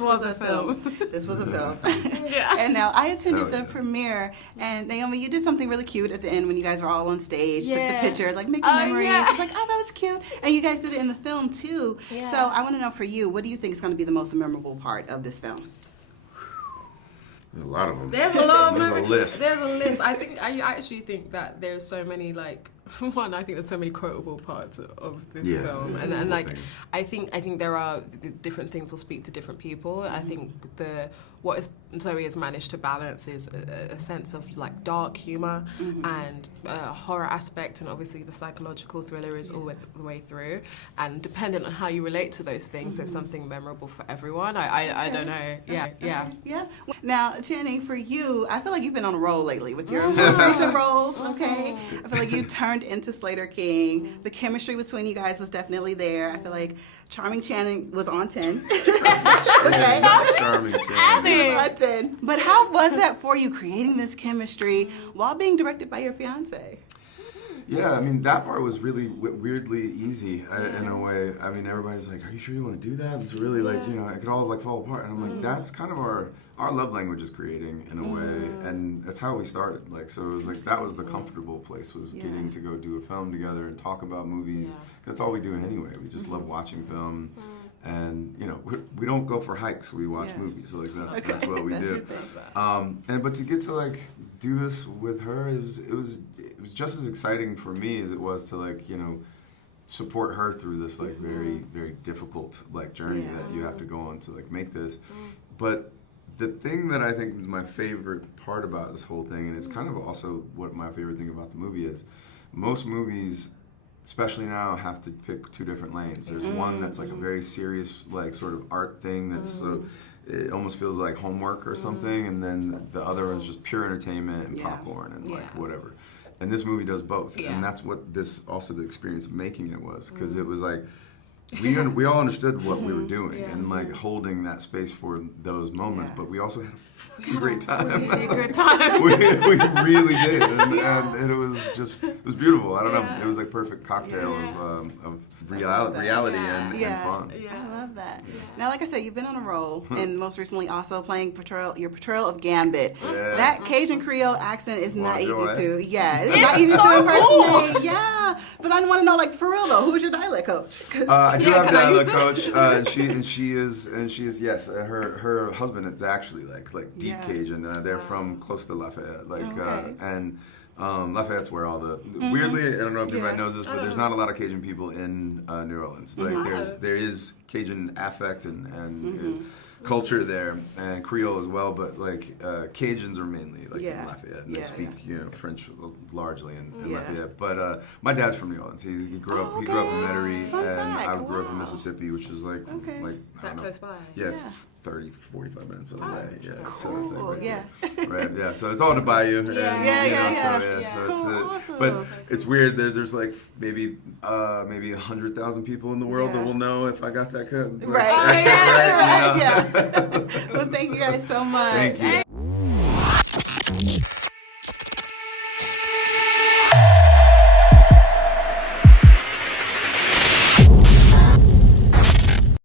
this was a film. This was a film. Yeah. And now I attended the premiere, and Naomi, you did something really cute at the end when you guys were all on stage, took the pictures, like making memories. Yeah. It's like, oh, that was cute. And you guys did it in the film too. Yeah. So I want to know for you, what do you think is going to be the most memorable part of this film? There's a lot of them. There's a lot of There's a memories. list. There's a list. I actually think that there's so many, like, one, I think there's so many quotable parts of this film, and like, I think there are different things will speak to different people. I think what Zoe has managed to balance is a sense of like dark humor and horror aspect, and obviously the psychological thriller is all the way through. And dependent on how you relate to those things, there's something memorable for everyone. I don't know. Yeah. Now, Channing, for you, I feel like you've been on a roll lately with your most recent roles. Okay, I feel like you turned into Slater King. The chemistry between you guys was definitely there. I feel like Charming Channing was on 10. Okay. Charming Channing. He was on 10. But how was that for you, creating this chemistry while being directed by your fiance? Yeah, I mean, that part was really weirdly easy in a way. I mean, everybody's like, are you sure you want to do that? It's really like, you know, it could all like fall apart. And I'm like, that's kind of our love language is creating in a way. And that's how we started. Like, so it was like, that was the comfortable place, was getting to go do a film together and talk about movies. That's all we do anyway. We just love watching film. And, you know, we don't go for hikes, we watch movies. So like, that's what we do. But to get to like do this with her, it was just as exciting for me as it was to like, you know, support her through this like very, very difficult like journey that you have to go on to like make this. But the thing that I think is my favorite part about this whole thing, and it's kind of also what my favorite thing about the movie is, most movies, especially now, have to pick two different lanes. There's one that's like a very serious like sort of art thing that's so it almost feels like homework or something, and then the other one's just pure entertainment and popcorn and like whatever. And this movie does both, and that's what this also the experience of making it was, because it was like we all understood what we were doing and like holding that space for those moments, but we also had a fucking great time. we really did, and it was beautiful. I don't know, it was like perfect cocktail of reality and fun. I love that. Now, like I said, you've been on a roll, and most recently also playing your portrayal of Gambit. That Cajun Creole accent is not easy to. Yeah, it's not easy to impersonate. Yeah, but I want to know, like, for real though, who's your dialect coach? I do have a dialect coach, and she is yes. Her husband is actually like deep Cajun. They're from close to Lafayette, and. Lafayette's where all the weirdly, I don't know if anybody knows this, but there's not a lot of Cajun people in New Orleans. Like there is Cajun affect and culture there, and Creole as well, but like Cajuns are mainly like in Lafayette, and they speak French largely in Lafayette. But my dad's from New Orleans. He grew up in Metairie, and I grew up in Mississippi, which is like is that close by? Yeah. 30, 45 minutes away. Cool. So it's like right. Yeah. So it's all to Bayou. But it's weird. There's like maybe 100,000 people in the world that will know if I got that cut. Right. Well, thank you guys so much. Thank you.